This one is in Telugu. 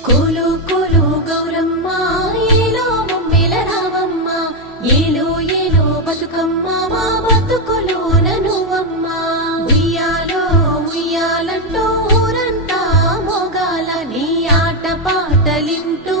కోలు కోలు గౌరమ్మ ఏలో మమ్మెల రావమ్మ ఏలో ఏలో బతుకమ్మ మా బతుకులోన నువ్వమ్మ ఉయ్యాలో ఉయ్యాలంటూ ఊరంతా మోగాల నీ ఆట పాటలింటూ